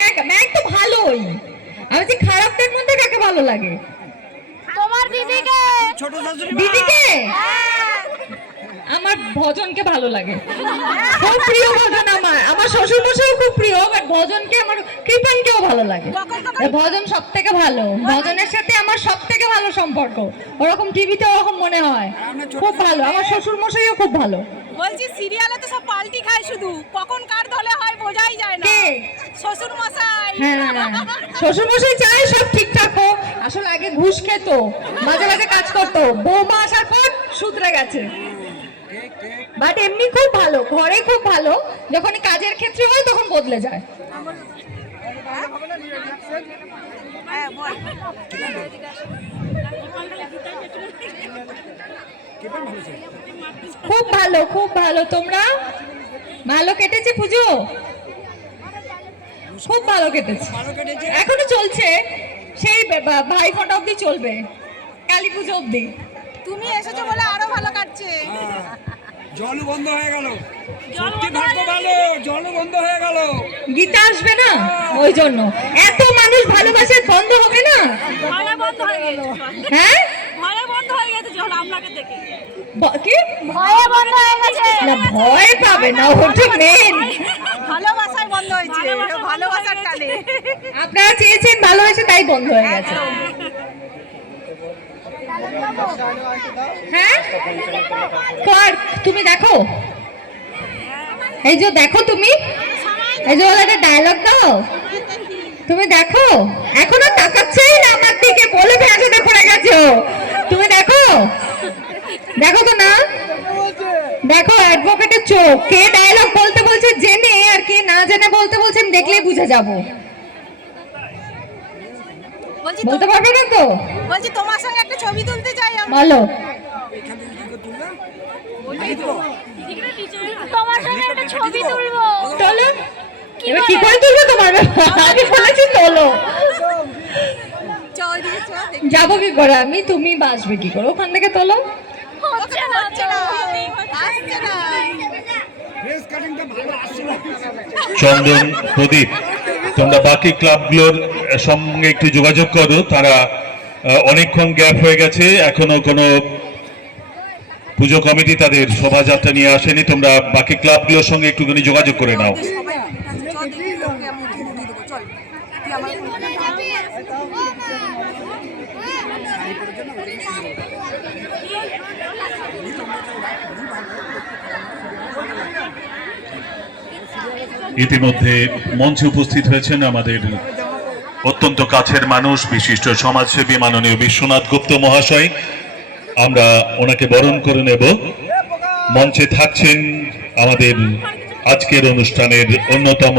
তো ভালোই। আমি যে মধ্যে কাকে ভালো লাগে? তোমার দিদিকে। ছোট শাশুড়ি দিদিকে? হ্যাঁ। আমার ভজনকে ভালো লাগে। খুব প্রিয় ভজন আমার। আমার শ্বশুর মশাইও খুব প্রিয় বাট ভজনকে আমার কৃপানকেও ভালো লাগে। ভজন সব থেকে ভালো। ভজনের সাথে আমার সব থেকে ভালো সম্পর্ক। ওরকম টিভিতে ওরকম মনে হয়। খুব ভালো। আমার শ্বশুর মশাইও খুব ভালো। বলছি সিরিয়ালে তো সব পাল্টি খায় শুধু। কখন কার দলে হয় বোঝাই যায় না? শ্বশুর মশাই হ্যাঁ শ্বশুর মশাই চায় সব ঠিকঠাক হোক। আসলে আগে ঘুষ খেত মাঝে মাঝে কাজ করতো। বৌমা আসার পর শুধরে গেছে। বাট এমনি খুব ভালো ঘরে খুব ভালো। যখন কাজের ক্ষেত্রে হয় তখন বদলে যায়। হ্যাঁ বল। খুব ভালো খুব ভালো। তোমরা ভালো কেটেছে পুজো? খুব ভালো কেটেছে। এখনও চলছে। সেই ভাই ফোঁটা অব্দি চলবে। কালী পুজো অব্দি তুমি এসেছ বলে আরও ভালো কাটছে। হ্যাঁ। জলও বন্ধ হয়ে গেল। বন্ধ হয়ে গীতা আসবে না? ওই জন্য। এত মানুষ ভালোবাসে বন্ধ হবে না? হয়ে গেছে হ্যাঁ ভয়ে বন্ধ হয়ে আপনাকে দেখে কি? ভয়ে বন্ধ হয়ে গেছে। না ভয় পাবে না ওটা মেন ভালোবাসায় বন্ধ হয়েছে। ভালোবাসার টানে। আপনারা চেয়েছেন ভালো হয়েছে তাই বন্ধ হয়ে গেছে। হ্যাঁ? কর তুমি দেখো। এই যে দেখো তুমি। এই যে ওদের ডায়লগ দাও। তুমি দেখো। এখনও তাকাচ্ছেই না আমার দিকে বলে ভেসে পড়ে গেছো তুমি দেখো দেখো তো না দেখো অ্যাডভোকেটের চোখ। কে ডায়লগ বলতে বলছে জেনে আর কে না জেনে বলতে বলছে আমি দেখলেই বুঝে যাব। বলছি বলতে পারবে না তো? বলছি তোমার সঙ্গে একটা ছবি তুলতে চাই আমি বলো। এখান থেকে কি করে তুলবে তোমার সঙ্গে একটা ছবি তুলবো। তোলো এবার কি করে তুলবে তোমার? আমি বলেছি তোলো। চ ওইদিকে চ দেখি। যাব কি করে? আমি তুমি বাসবে কি করে? ওখান থেকে তোলো। হচ্ছে না। আসছে না। চন্দন প্রদীপ তোমরা বাকি ক্লাবগুলোর সঙ্গে একটু যোগাযোগ করো। তারা আহ, অনেকক্ষণ গ্যাপ হয়ে গেছে। এখনও কোনো পুজো কমিটি তাদের শোভাযাত্রা নিয়ে আসেনি। তোমরা বাকি ক্লাবগুলোর সঙ্গে একটুখানি যোগাযোগ করে নাও। ইতিমধ্যে মঞ্চে উপস্থিত হয়েছেন আমাদের অত্যন্ত কাছের মানুষ, বিশিষ্ট সমাজসেবী মাননীয় বিশ্বনাথ গুপ্ত মহাশয়। আমরা ওনাকে বরণ করে নেব। মঞ্চে থাকছেন আমাদের আজকের অনুষ্ঠানের অন্যতম